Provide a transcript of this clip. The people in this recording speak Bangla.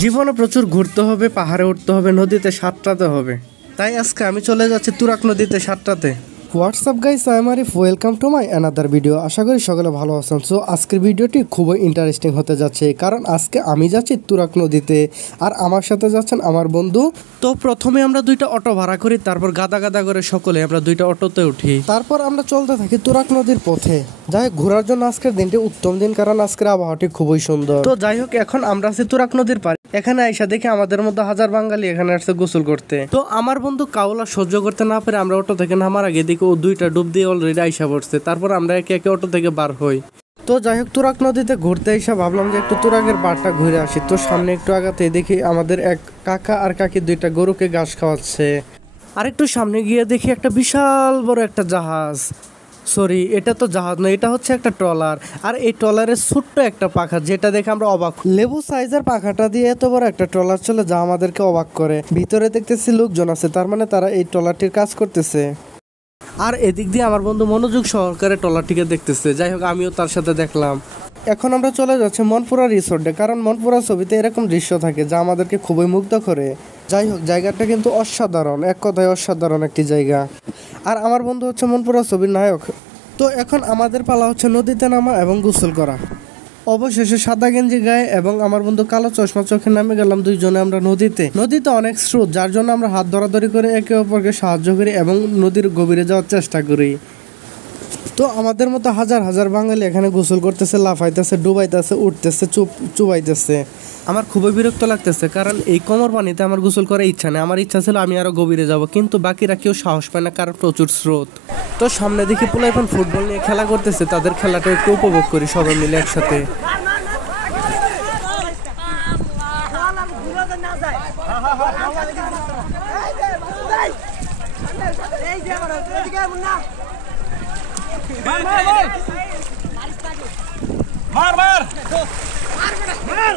জীবনে প্রচুর ঘুরতে হবে, পাহাড়ে উঠতে হবে, নদীতে সাঁতরাতে হবে। তাই আজকে আমি চলে যাচ্ছি তুরাগ নদীতে সাঁতরাতে। What's up guys, I am Arif, welcome to my another video. আশা করি সকলে ভালো আছেন। সো আজকের ভিডিওটি খুবই ইন্টারেস্টিং হতে যাচ্ছে, কারণ আজকে আমি যাচ্ছি তুরাগ নদীতে, আর আমার সাথে যাচ্ছেন আমার বন্ধু। তো প্রথমে আমরা দুইটা অটো ভাড়া করি, তারপর গাদা গাদা করে সকলে আমরা দুইটা অটোতে উঠি, তারপর আমরা চলতে থাকি তুরাগ নদীর পথে। যাই হোক, ঘোরার জন্য আজকের দিনটি উত্তম দিন, কারণ আজকের আবহাওয়াটি খুবই সুন্দর। তো যাই হোক, এখন আমরা আছি তুরাগ নদীর পাড়ে। এখানে আইসা দেখি আমাদের মধ্যে হাজার বাঙালি এখানে আসছে গোসল করতে। তো আমার বন্ধু কাউলা সহ্য করতে না পারে আমরা অটো থেকে নামার আগে দেখি ও দুইটা ডুব দিয়ে অলরেডি আইসা পড়ছে। তারপর আমরা একে একে অটো থেকে বার হই। তো যাই হোক, তুরাগ নদীতে ঘুরতে এসে ভাবলাম যে একটু তুরাগের পাড়টা ঘুরে আসি। তো সামনে একটু আগাতে দেখি আমাদের এক কাকা আর কাকি দুইটা গরুকে ঘাস খাওয়াচ্ছে। আর একটু সামনে গিয়ে দেখি একটা বিশাল বড় একটা জাহাজ। সরি, এটা তো জাহাজ নয়, এটা হচ্ছে একটা ট্রলার। আর এই ট্রলারের ছোট্ট একটা পাখা, যেটা দেখে আমরা অবাক। লেবু সাইজের পাখাটা দিয়ে এত বড় একটা ট্রলার চলে, যা আমাদেরকে অবাক করে। ভিতরে দেখতেছি লোকজন আছে, তার মানে তারা এই ট্রলারটির কাজ করতেছে। আর এদিক দিয়ে আমার বন্ধু মনোযোগ সহকারে ট্রলারটিকে দেখতেছে। যাই হোক, আমিও তার সাথে দেখলাম। এখন আমরা চলে যাচ্ছি মনপুরা রিসোর্টে, কারণ মনপুরা ছবিতে এরকম দৃশ্য থাকে যা আমাদেরকে খুবই মুগ্ধ করে। যাই হোক, জায়গাটা কিন্তু অসাধারণ, এক কথায় অসাধারণ একটি জায়গা। আর আমার বন্ধু হচ্ছে মনপুরা ছবির নায়ক। তো এখন আমাদের পালা হচ্ছে নদীতে নামা এবং গোসল করা। অবশেষে সাদা গেঞ্জি গায়ে এবং আমার বন্ধু কালো চশমা চোখে নামে গেলাম দুইজনে আমরা নদীতে। নদীতে অনেক স্রোত, যার জন্য আমরা হাত ধরাধরি করে একে অপরকে সাহায্য করি এবং নদীর গভীরে যাওয়ার চেষ্টা করি। তো আমাদের মতো হাজার হাজার বাঙালি এখানে গোসল করতেছে, লাফাইতেছে, ডুবাইতেছে, উঠতেছে, চুবাইতেছে। আমার খুবই বিরক্ত লাগতেছে, কারণ এই কোমর পানিতে আমার গোসল করার ইচ্ছা নেই। আমার ইচ্ছা ছিল আমি আরো গভীরে যাব, কিন্তু বাকিরা কেউ সাহস পায় না, কারণ প্রচুর স্রোত। তো সামনে দেখি পোলাইপান ফুটবল নিয়ে খেলা করতেছে, তাদের খেলাটা একটু উপভোগ করি সবাই মিলে একসাথে। মার মার মার